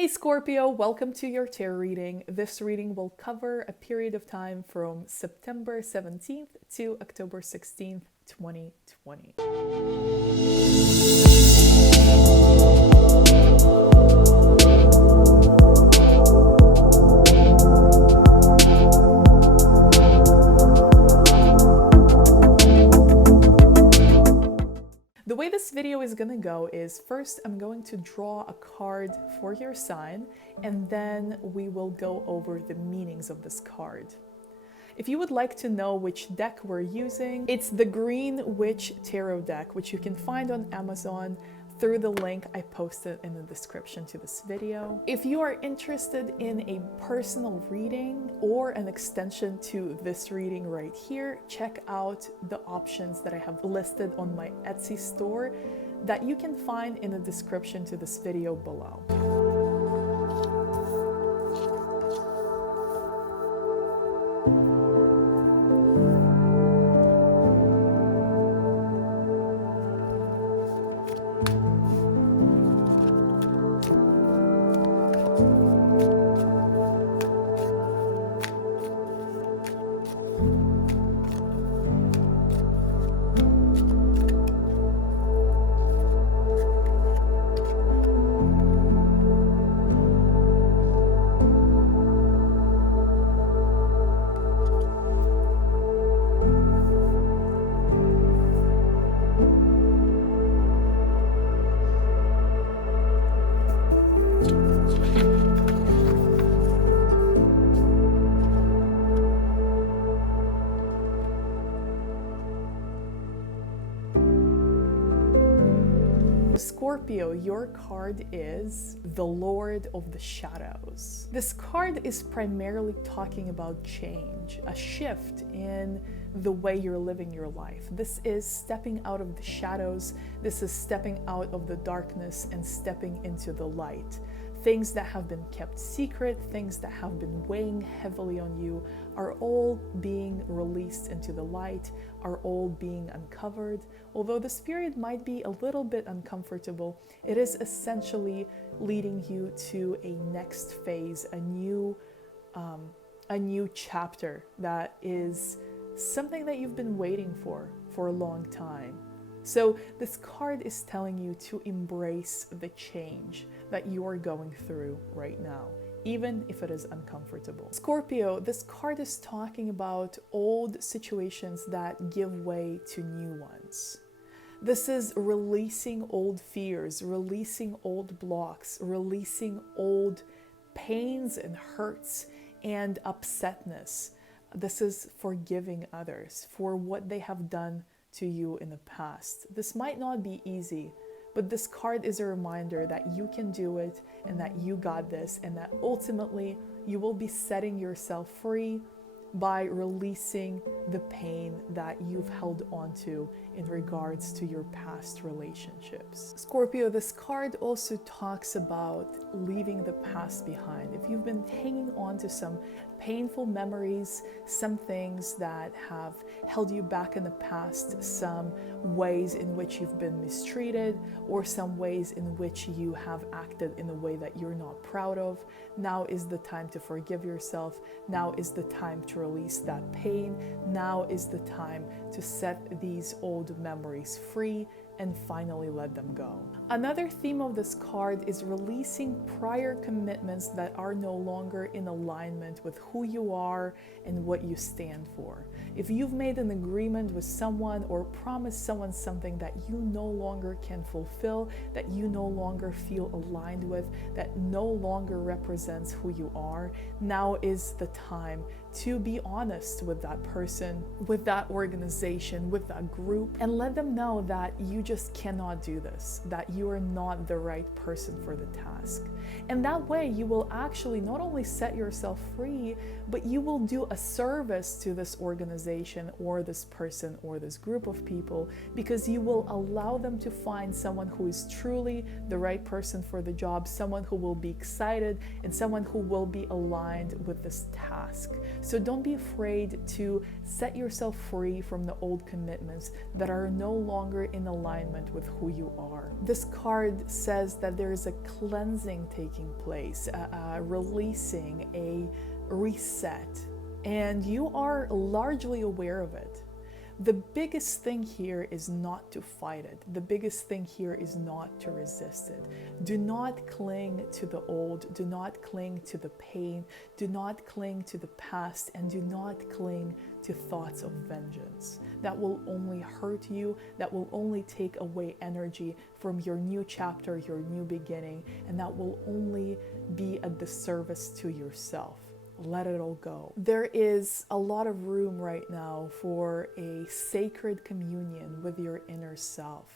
Hey Scorpio, welcome to your tarot reading. This reading will cover a period of time from September 17th to October 16th, 2020. The way this video is gonna go is first I'm going to draw a card for your sign and then we will go over the meanings of this card. If you would like to know which deck we're using, it's the Green Witch Tarot deck, which you can find on Amazon through the link I posted in the description to this video. If you are interested in a personal reading or an extension to this reading right here, check out the options that I have listed on my Etsy store that you can find in the description to this video below. Scorpio, your card is the Lord of the Shadows. This card is primarily talking about change, a shift in the way you're living your life. This is stepping out of the shadows. This is stepping out of the darkness and stepping into the light. Things that have been kept secret, things that have been weighing heavily on you are all being released into the light, are all being uncovered. Although this period might be a little bit uncomfortable, it is essentially leading you to a next phase, a new chapter that is something that you've been waiting for a long time. So this card is telling you to embrace the change that you are going through right now, even if it is uncomfortable. Scorpio, this card is talking about old situations that give way to new ones. This is releasing old fears, releasing old blocks, releasing old pains and hurts and upsetness. This is forgiving others for what they have done to you in the past. This might not be easy, but this card is a reminder that you can do it and that you got this, and that ultimately you will be setting yourself free by releasing the pain that you've held onto in regards to your past relationships. Scorpio, this card also talks about leaving the past behind. If you've been hanging on to some painful memories, some things that have held you back in the past, some ways in which you've been mistreated, or some ways in which you have acted in a way that you're not proud of, now is the time to forgive yourself. Now is the time to release that pain. Now is the time to set these old memories free and finally let them go. Another theme of this card is releasing prior commitments that are no longer in alignment with who you are and what you stand for. If you've made an agreement with someone or promised someone something that you no longer can fulfill, that you no longer feel aligned with, that no longer represents who you are, now is the time to be honest with that person, with that organization, with that group, and let them know that you just cannot do this, that you are not the right person for the task. And that way you will actually not only set yourself free, but you will do a service to this organization or this person or this group of people, because you will allow them to find someone who is truly the right person for the job, someone who will be excited and someone who will be aligned with this task. So don't be afraid to set yourself free from the old commitments that are no longer in alignment with who you are. This card says that there is a cleansing taking place, releasing, a reset, and you are largely aware of it. The biggest thing here is not to fight it. The biggest thing here is not to resist it. Do not cling to the old. Do not cling to the pain. Do not cling to the past, and do not cling to thoughts of vengeance. That will only hurt you. That will only take away energy from your new chapter, your new beginning, and that will only be a disservice to yourself. Let it all go. There is a lot of room right now for a sacred communion with your inner self.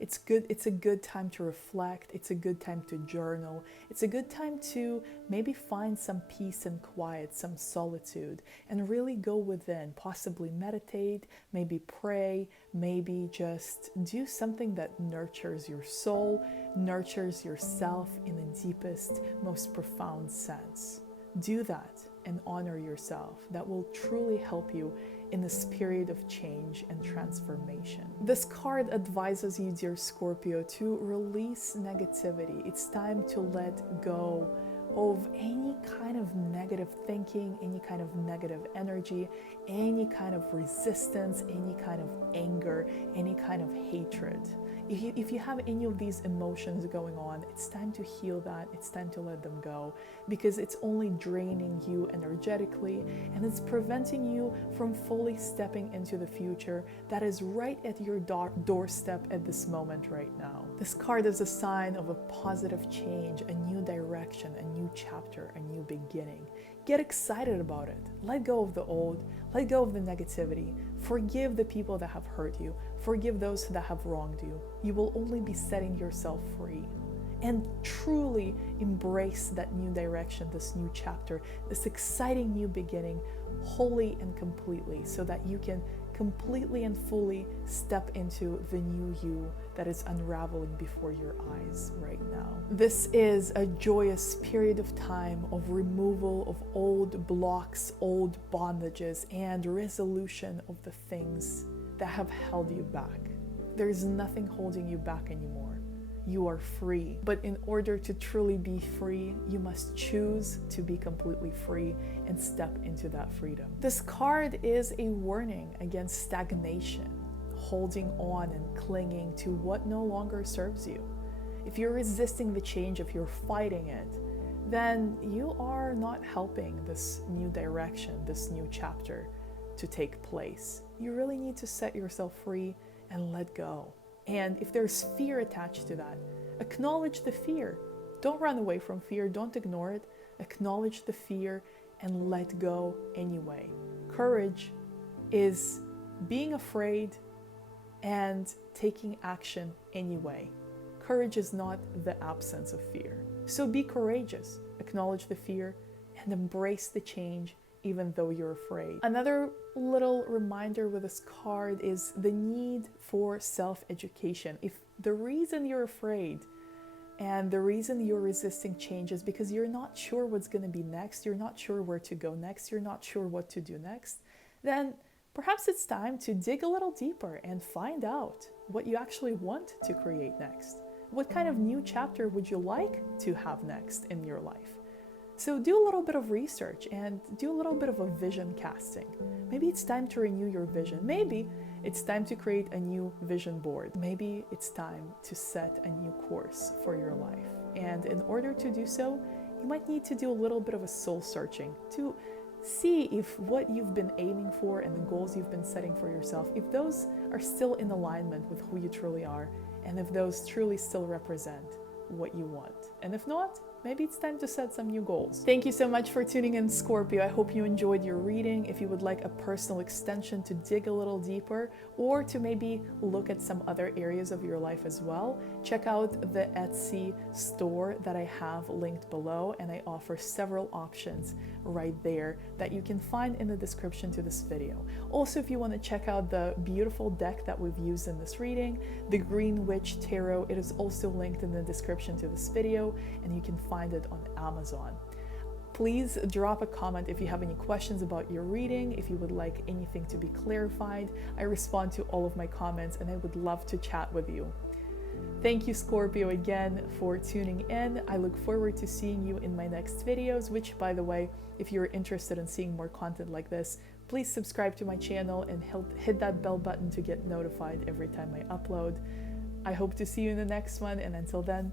It's good. It's a good time to reflect. It's a good time to journal. It's a good time to maybe find some peace and quiet, some solitude, and really go within, possibly meditate, maybe pray, maybe just do something that nurtures your soul, nurtures yourself in the deepest, most profound sense. Do that and honor yourself. That will truly help you in this period of change and transformation. This card advises you, dear Scorpio, to release negativity. It's time to let go of any kind of negative thinking, any kind of negative energy, any kind of resistance, any kind of anger, any kind of hatred. If you have any of these emotions going on, it's time to heal that. It's time to let them go, because it's only draining you energetically, and it's preventing you from fully stepping into the future that is right at your doorstep at this moment right now. This card is a sign of a positive change, a new direction, a new chapter, a new beginning. Get excited about it. Let go of the old. Let go of the negativity. Forgive the people that have hurt you. Forgive those that have wronged you. You will only be setting yourself free. And truly embrace that new direction, this new chapter, this exciting new beginning, wholly and completely, so that you can completely and fully step into the new you that is unraveling before your eyes right now. This is a joyous period of time of removal of old blocks, old bondages, and resolution of the things that have held you back. There is nothing holding you back anymore. You are free. But in order to truly be free, you must choose to be completely free and step into that freedom. This card is a warning against stagnation, holding on and clinging to what no longer serves you. If you're resisting the change, if you're fighting it, then you are not helping this new direction, this new chapter to take place. You really need to set yourself free and let go. And if there's fear attached to that, acknowledge the fear. Don't run away from fear. Don't ignore it. Acknowledge the fear and let go anyway. Courage is being afraid and taking action anyway. Courage is not the absence of fear. So be courageous. Acknowledge the fear and embrace the change even though you're afraid. Another little reminder with this card is the need for self-education. If the reason you're afraid and the reason you're resisting change is because you're not sure what's going to be next, you're not sure where to go next, you're not sure what to do next, then perhaps it's time to dig a little deeper and find out what you actually want to create next. What kind of new chapter would you like to have next in your life? So do a little bit of research and do a little bit of a vision casting. Maybe it's time to renew your vision. Maybe it's time to create a new vision board. Maybe it's time to set a new course for your life. And in order to do so, you might need to do a little bit of a soul searching to see if what you've been aiming for and the goals you've been setting for yourself, if those are still in alignment with who you truly are, and if those truly still represent what you want. And if not, maybe it's time to set some new goals. Thank you so much for tuning in, Scorpio. I hope you enjoyed your reading. If you would like a personal extension to dig a little deeper, or to maybe look at some other areas of your life as well, check out the Etsy store that I have linked below, and I offer several options right there that you can find in the description to this video. Also, if you want to check out the beautiful deck that we've used in this reading, the Green Witch Tarot, it is also linked in the description to this video, and you can find it on Amazon. Please drop a comment if you have any questions about your reading, if you would like anything to be clarified. I respond to all of my comments and I would love to chat with you. Thank you, Scorpio, again for tuning in. I look forward to seeing you in my next videos, which, by the way, if you're interested in seeing more content like this, please subscribe to my channel and hit that bell button to get notified every time I upload. I hope to see you in the next one, and until then,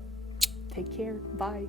take care. Bye.